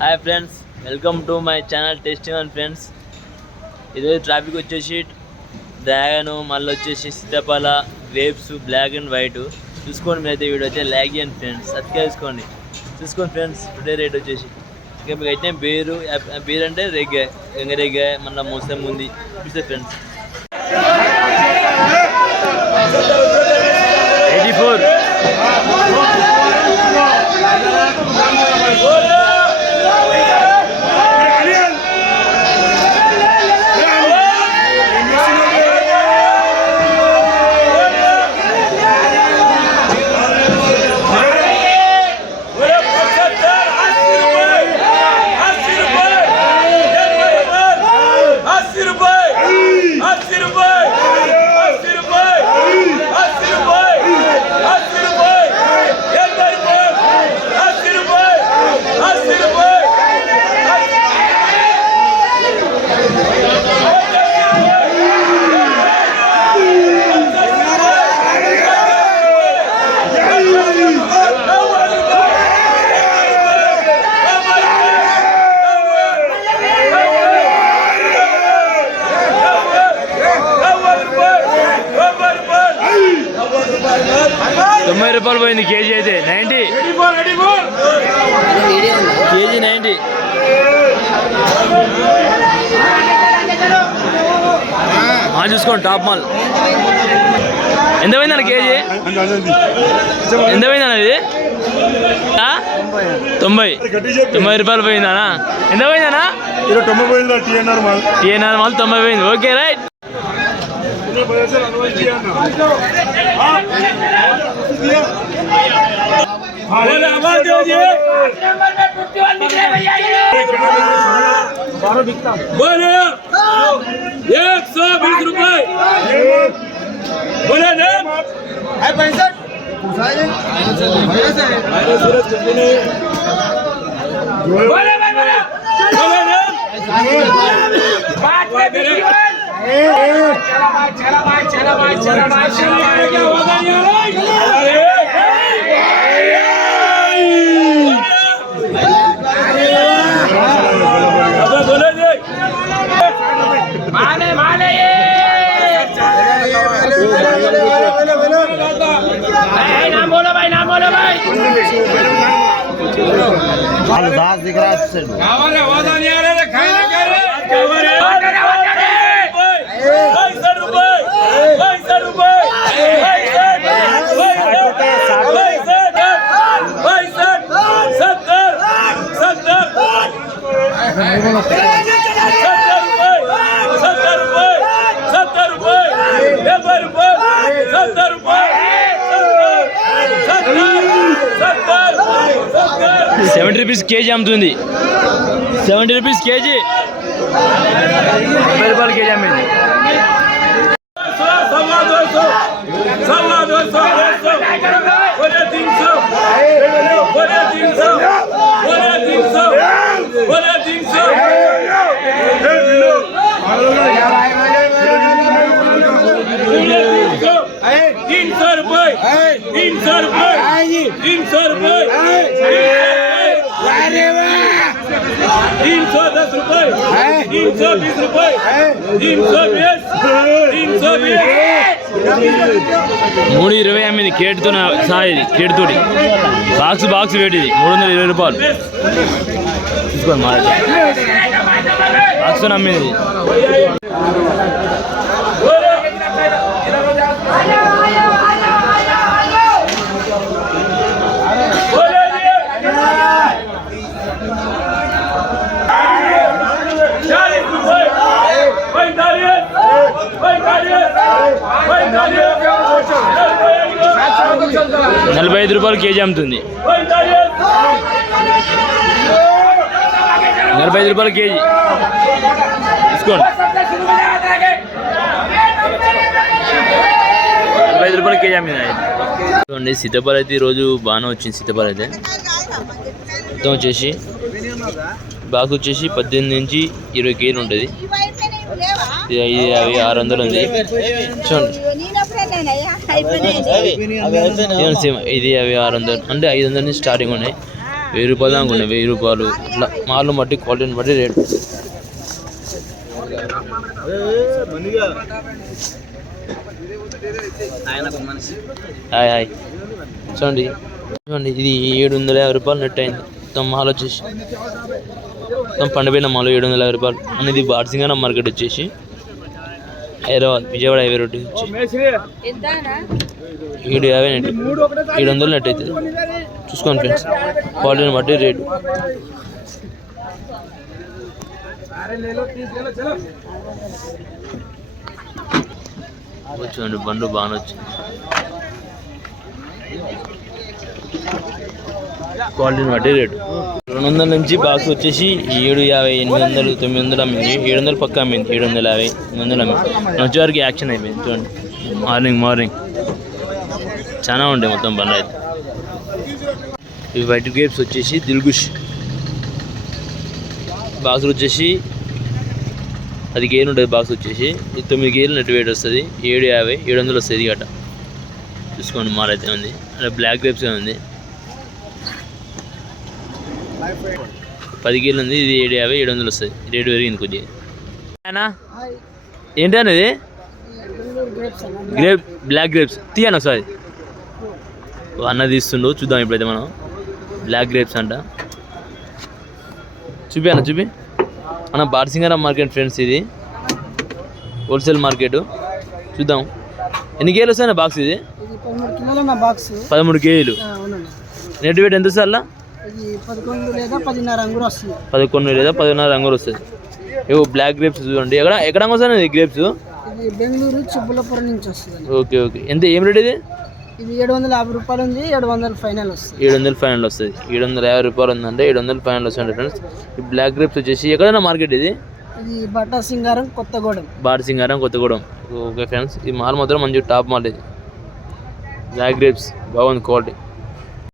Hi friends welcome to my channel testing and friends ఈరోజు traffic వచ్చేసి dragon మళ్ళీ వచ్చేసి సీతాఫల గ్రేప్స్ బ్లాక్ అండ్ వైట్ చూసుకోండి మీరు అయితే వీడియో అయితే లాగ్ అండ్ ఫ్రెండ్స్ సత్కా చూసుకోండి. చూసుకోండి ఫ్రెండ్స్ టుడే రేట్ వచ్చేసి. ఇంకా మీకు అయితే బీరు బీర్ అంటే రెగ్గాయ గంగరెగ్గాయ మళ్ళీ మోసం ఉంది. చూస్తే ఫ్రెండ్స్ ఎయిటీ ఫోర్ తొంభై రూపాయలు పోయింది కేజీ అయితే. నైంటీ. KG ninety. ఆ చూసుకోండి టాప్ మాల్. ఎంత పోయిందన్న కేజీ? ఎంత పోయిందన్న ఇది? తొంభై. తొంభై రూపాయలు పోయిందనా ఎంత పోయిందనా ఇరవై తొంభై పోయింది టీఎన్ఆర్ మాల్. టీఎన్ఆర్ మాల్ తొంభై పోయింది. Okay right. બોલો એકસો વીસ રૂપિયા. બોલે ને પૈસા બોલે બોલે બોલે ને क्या होगा नहीं अबे बोले जी माने माने ये भाई नाम बोलो भाई नाम बोलो भाई हमारे वादा नहीं आ रहे रे seventy rupees KG అమ్ముతుంది. Seventy rupees KG. ముప్పై రూపాయలు కేజీ అమ్మింది. तीन सौ रुपये तीन सौ दस रुपये तीन सौ बीस रुपये तीन सौ बीस तीन सौ बीस మూడు ఇరవై అమ్మింది కేటుతో సహా ఇది కేటుతోటి బాక్స్ బాక్స్ వేటి ఇది మూడు వందల ఇరవై రూపాయలు తీసుకోండి మా బాక్స్తో అమ్మింది నలభై ఐదు రూపాయలు కేజీ అమ్ముతుంది. నలభై ఐదు రూపాయలు కేజీ. తీసుకోండి. నలభై ఐదు రూపాయలు కేజీ అమ్మింది చూడండి అయితే ఈరోజు బాగానే వచ్చింది సీతాఫలం అయితే. మొత్తం వచ్చేసి బాక్స్ వచ్చేసి పద్దెనిమిది నుంచి ఇరవై కేజీలు ఉంటుంది. ఇది ఐదు యాభై ఆరు వందలు ఉంది. చూడండి. ఇది అవి ఆరు వందలు. అంటే ఐదు వందల నుంచి స్టార్టింగ్ ఉన్నాయి. వెయ్యి రూపాయలు దాకా ఉన్నాయి. వెయ్యి రూపాయలు. ఇట్లా మాలు బట్టి క్వాలిటీని బట్టి రేట్. Hi hi. చూడండి. చూడండి ఇది ఏడు వందల యాభై రూపాయలు నెట్ అయింది. మొత్తం మాల్ వచ్చేసి. మొత్తం పండిపోయిన మాలు ఏడు వందల యాభై రూపాయలు. అనేది బార్సింగాన మార్కెట్ వచ్చేసి. హైదరాబాద్ విజయవాడ హైవే రోడ్ వచ్చి ఏడు యాభై నెట్ ఏడు వందలు నెట్ అవుతుంది. చూసుకోండి ఫ్రెండ్స్. క్వాలిటీని బట్టి రేటు. చూడండి బండ్లు బాగానే వచ్చింది క్వాలిటీని బట్టి రేటు. రెండు వందల నుంచి బాక్స్ వచ్చేసి ఏడు యాభై ఎనిమిది వందలు తొమ్మిది వందలు అమ్మింది. ఏడు వందలు పక్క అమ్మింది. ఏడు వందల యాభై ఎనిమిది వందలు అమ్మింది. వచ్చే వరకు యాక్షన్ అయిపోయింది చూడండి. Morning morning. చాలా ఉంటాయి మొత్తం బండ్లు అయితే. ఇవి వైట్ గ్రేప్స్ వచ్చేసి దిల్గుష్. బాక్స్ వచ్చేసి పది గేలు ఉంటుంది బాక్స్ వచ్చేసి. తొమ్మిది గేలు నెట్ వెయిట్ వస్తుంది. ఏడు యాభై ఏడు వందలు వస్తుంది గట చూసుకోండి మాల్ ఉంది. బ్లాక్ గ్రేప్స్ ఉంది. పది గేలు ఉంది ఇది ఏడు యాభై ఏడు వందలు వస్తుంది రేటు పెరిగింది కొద్దిగా. ఆయన ఏంటి అనేది గ్రేప్ బ్లాక్ గ్రేప్స్ తీయను ఒకసారి? అన్న తీస్తుండు చూద్దాం ఇప్పుడైతే మనం. బ్లాక్ గ్రేప్స్ అంట. చూపి అన్న చూపి. అన్న బార్సింగారం మార్కెట్ ఫ్రెండ్స్ ఇది. Wholesale market. చూద్దాం. ఎన్ని కేజీలు వస్తాయి బాక్స్ ఇది ఇది? పదమూడు కిలోల నా బాక్స్. పదమూడు కేజీలు. అవునండి. నెట్ వెయిట్ ఎంత ఇది పదకొండు లేదా పదిన్నర అంగురు వస్తుంది. పదకొండు లేదా పదిన్నర రంగులు వస్తుంది. ఏవో బ్లాక్ గ్రేప్స్ చూడండి. ఎక్కడ ఎక్కడ వస్తాయి గ్రేప్స్ ఇది బెంగళూరు చిబ్బులపురం నుంచి వస్తుంది. Okay okay. ఎంత ఏం రేట్ ఇది? ఇది ఏడు వందల యాభై రూపాయలు ఉంది ఏడు వందల ఫైనల్ వస్తుంది. ఏడు వందల ఫైనల్ వస్తుంది. ఏడు వందల యాభై రూపాయలు ఉందంటే ఏడు వందల ఫైనల్ వస్తుంది ఫ్రెండ్స్ ఈ బ్లాక్ గ్రేప్స్ వచ్చేసి ఎక్కడైనా మార్కెట్ ఇది? ఇది బట్టా సింగారం కొత్తగూడెం. బారసింగారం కొత్తగూడెం. ఓకే ఫ్రెండ్స్ ఈ మాల్ మాత్రం మంచి టాప్ మాల్ ఇది. జాగ్రేప్స్ బాగుంది క్వాలిటీ